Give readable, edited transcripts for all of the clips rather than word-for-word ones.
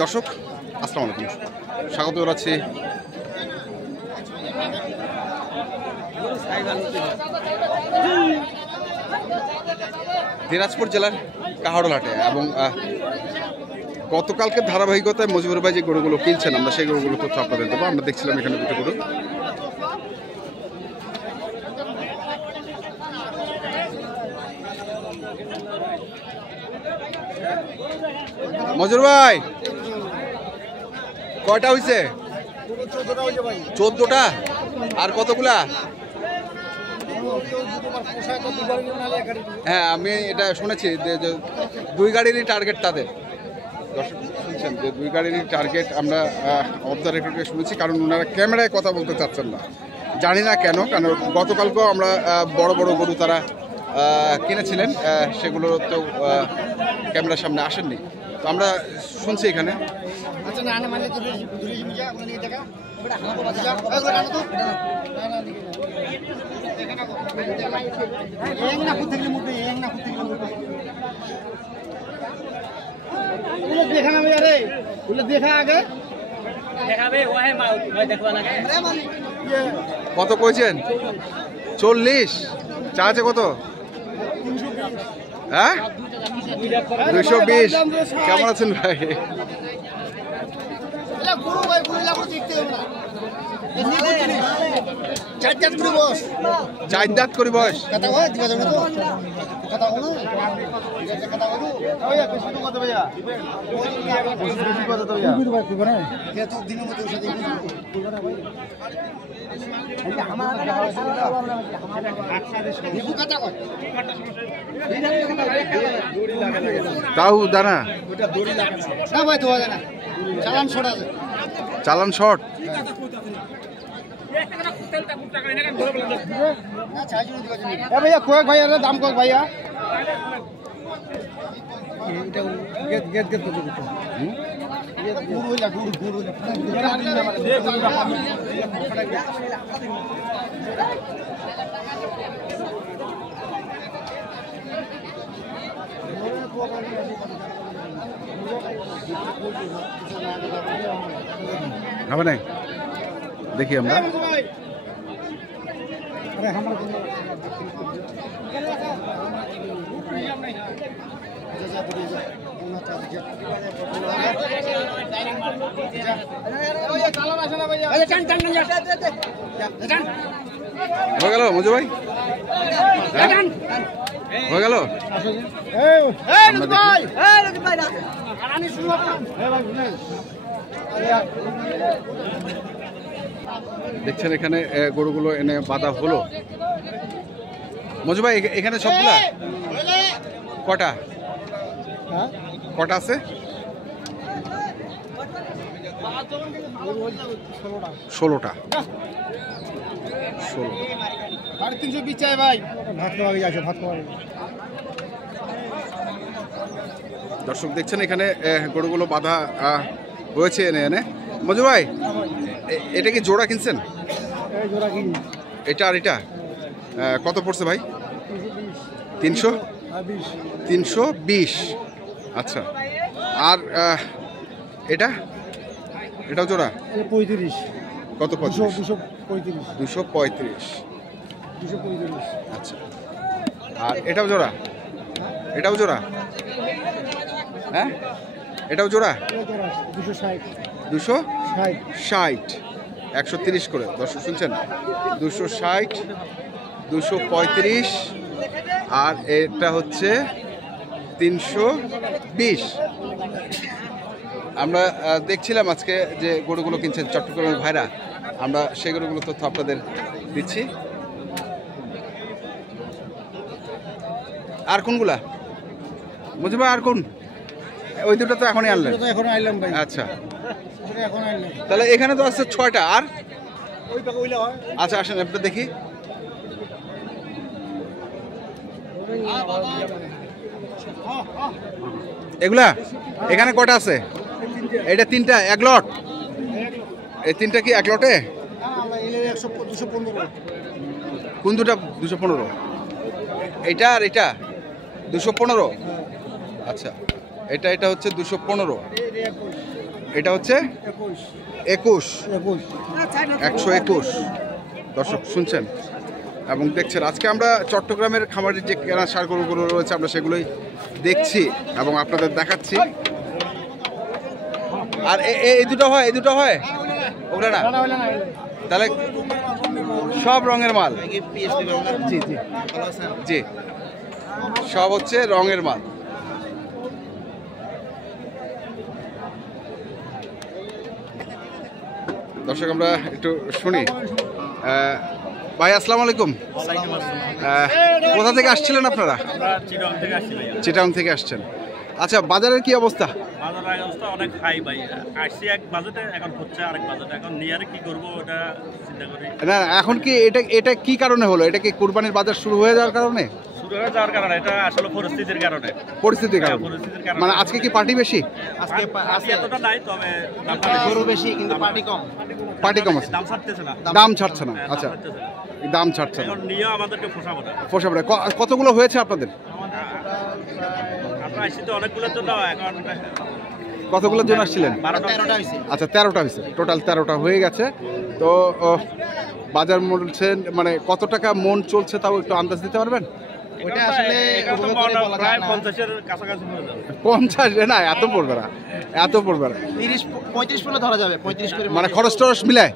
দর্শক আসসালামু আলাইকুম, স্বাগত জানাচ্ছি দিনাজপুর জেলার কাহারোল হাটে। এবং গতকালকে ধারাবাহিকতায় মজিবুর ভাই যে গরুগুলো কিনছেন, আমরা সেই গরুগুলো তথ্য আপনাদের দেবো। আমরা দেখছিলাম এখানে দুটো গরু। মজুর ভাই কয়টা হয়েছে? 14টা। আর কতগুলা? হ্যাঁ, আমি এটা শুনেছি যে 2 গাড়িরই টার্গেট তাদের। দর্শক শুনছেন যে 2 গাড়িরই টার্গেট আমরা অফ দ্য রেকর্ডে শুনেছি, কারণ ওনারা ক্যামেরায় কথা বলতে চাচ্ছেন না। জানি না কেন, কারণ গতকালকেও আমরা বড় বড় গরু তারা কিনেছিলেন, সেগুলো তো ক্যামেরার সামনে আসেননি। তো আমরা শুনছি এখানে কত কইছেন? 40। চা আছে কত? হ্যাঁ, 220। কেমন আছেন ভাই? চার দাঁত করে বয়স। তাও দানা চালান শর্ট। भैया कोई भैया दाम को भैया হবে না, দেখি আমরা। হয়ে গেল মজু ভাই, হয়ে গেল। দেখছেন এখানে গরুগুলো এনে বাঁধা হলো। মজু ভাই এখানে সবগুলা কটা কটা আছে? 16টা। 320 চাই ভাই। ভাত খাওয়া গেছে, ভাত খাওয়া। দর্শক দেখছেন এখানে গরুগুলো বাঁধা হয়েছে এনে এনে। মজু ভাই এটা কি জোড়া কিনছেন? এটা আর এটা কত পড়ছে ভাই? 320। আচ্ছা, আর এটা এটাও জোড়া 35। কত? 235। আচ্ছা, আর এটাও জোড়া? এটাও জোড়া? হ্যাঁ, এটাও জোড়া 260। 130 করে। দর্শক শুনছেন, 260, 235, আর এটা হচ্ছে 320। আমরা দেখছিলাম আজকে যে গরুগুলো কিনছেন চট্টগ্রামের ভাইরা, আমরা সেই গরুগুলো তথ্য আপনাদের দিচ্ছি। আর কোনগুলা বুঝতে পার? আর কোন? ওই দুটো তো এখনই আনলেন? আচ্ছা, তাহলে এখানে তো আছে 6টা। আর আচ্ছা, আসেন একটা দেখি। এগুলা এখানে কটা আছে? এটা 3টা, এক লট। এই 3টা কি এক লটে? কোন দুটা? 215। এটা আর এটা 215। আচ্ছা, এটা হচ্ছে 215, এটা হচ্ছে 21, 121। দর্শক শুনছেন এবং দেখছেন। আজকে আমরা চট্টগ্রামের খামারের যে কেনা সার গরুগুলো রয়েছে আমরা সেগুলোই দেখছি এবং আপনাদের দেখাচ্ছি। আর এই দুটো হয়, এই দুটো হয় ওগুলো না, তাহলে সব রঙের মাল। জি জি জি, সব হচ্ছে রঙের মাল। দর্শক আমরা একটু শুনি। ভাই আসসালামু আলাইকুম, কোথা থেকে আসছিলেন আপনারা? চিটাগং থেকে আসছেন। আচ্ছা, বাজারের কি অবস্থা? বাজারের অবস্থা অনেক হাই ভাই। আসছি এক বাজেটে, এখন হচ্ছে আরেক বাজেটে। এখন নিয়ে কি করব ওটা চিন্তা করি। না এখন কি এটা কি কারণে হলো? এটা কি কুরবানির বাজার শুরু হয়ে যাওয়ার কারণে? শুরু হয়ে যাওয়ার কারণে, এটা আসলে পরিস্থিতির কারণে। পরিস্থিতির কারণে মানে আজকে কি পার্টি বেশি? আজকে এতটা নাই, তবে গরু বেশি কিন্তু পার্টি কম। পার্টি কম আছে, দাম ছাড়তেছে না। দাম ছাড়ছে না। আচ্ছা, দাম ছাড়ছে না, এখন নিয়ে আমাদেরকে পোষাবো না। পোষাবে। কতগুলো হয়েছে আপনাদের? আমরা আসছি তো অনেকগুলোর জন্য। এখন কতগুলোর জন্য আসছিলেন? 12টা হয়েছে। আচ্ছা, 13টা হয়েছে, টোটাল 13টা হয়ে গেছে। তো বাজার বলছেন মানে কত টাকা মন চলছে তাও একটু আন্দাজ দিতে পারবেন? ওটা আসলে প্রায় 50-এর কাছাকাছি হয়ে যাবে। 50 না, এত পড়বে না, এত পড়বে না। 30-35 পর্যন্ত ধরা যাবে। 35 করে মানে খরচ টরচ মিলায়,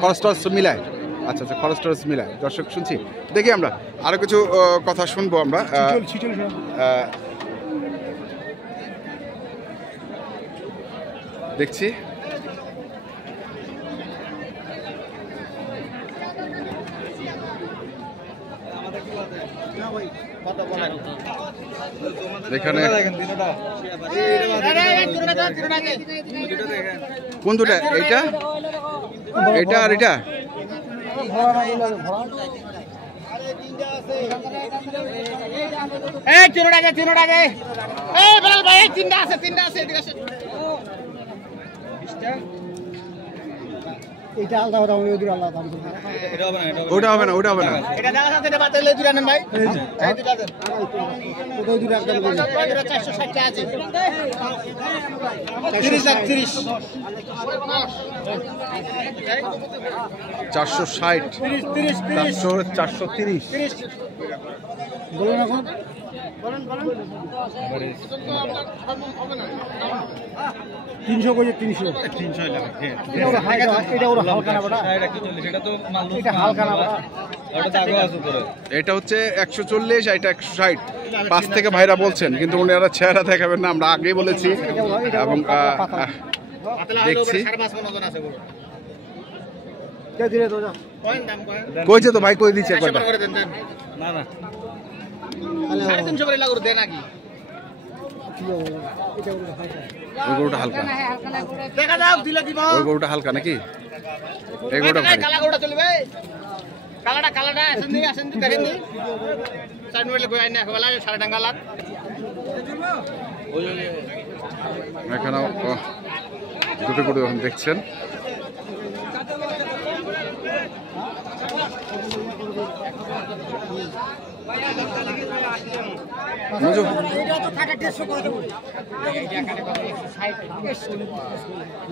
খরচ টরচ মিলায়। আচ্ছা আচ্ছা, খরচ টরচ মিলায়। দর্শক শুনছি, দেখি আমরা আরো কিছু কথা শুনবো আমরা। দেখছি এখানে কোন দুটা? এইটা, এটা আর এটা। এটা আলাদা দাম, ওই দুটো আলাদা দাম। ওটা হবে না, ওটা হবে না। এটা দেখা যাচ্ছে এটা বাতিল, এই দুটো নেন ভাই। এই দুটো দেন। ওই দুটো একদম বলি। 460 টা আছে। 30 460, 430। বলুন এখন। বলেন 300 করে 300 লাগে। এটা ওর হালকা না বড়া। এটা হালকা না বড়া। এটা হচ্ছে 140, এটা 160। 5 থেকে ভাইরা বলছেন, কিন্তু ওনারা চেহারা দেখাবেন না, আমরা আগেই বলেছি এবং দেখছি। কইছে তো ভাই, কই দিচ্ছে একবার। না না, 350 করে লাগু দেন নাকি? ওই গরুটা হালকা, দেখা যাও দিলে দিব। ওই গরুটা হালকা নাকি? এই গরুটা ভাই, কালা গরুটা চলবে। কালাটা আসেন দি দেখেন দি। সাইড মেলে কই আইনা বলা সাড়ে টাকা লাখ। এখানে দুটো গরু এখন দেখছেন।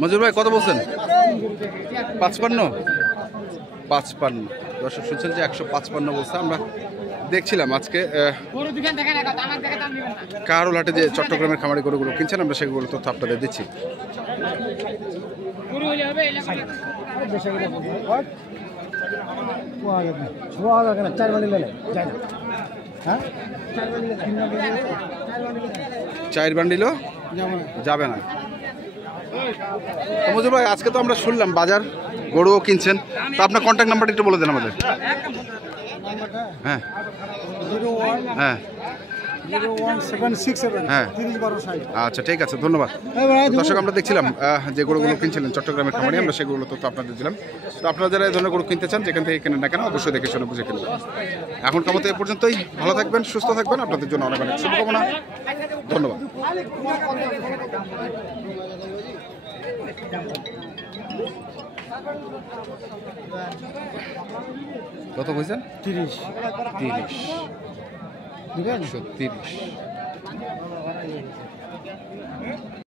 মজুর ভাই কত বলছেন? 55। 55। দর্শক শুনছেন যে 155 বলছে। আমরা দেখছিলাম আজকে কারোলহাটে যে চট্টগ্রামের খামারি গরুগুলো কিনছেন, আমরা সেগুলো তথ্য আপনাদের দিচ্ছি। চার বান্ডিলও যাবে না। মজুর ভাই, আজকে তো আমরা শুনলাম বাজার গরুও কিনছেন, তো আপনার কন্ট্যাক্ট নাম্বারটা একটু বলে দেন আমাদের। হ্যাঁ হ্যাঁ হ্যাঁ, আচ্ছা ঠিক আছে, ধন্যবাদ। দর্শক আমরা দেখছিলাম যে গরুগুলো কিনছিলেন চট্টগ্রামের খামারি, আমরা সেগুলো তো আপনাদের দিলাম। তো আপনারা যারা এই ধরনের গরু কিনতে চান, যেখান থেকে কেনেন না কেন, অবশ্যই দেখে শুনে বুঝে কিনবেন। এখনকার মতো এ পর্যন্তই। ভালো থাকবেন, সুস্থ থাকবেন, আপনাদের জন্য অনেক অনেক শুভকামনা। ধন্যবাদ। কত কইছেন? 30। 130।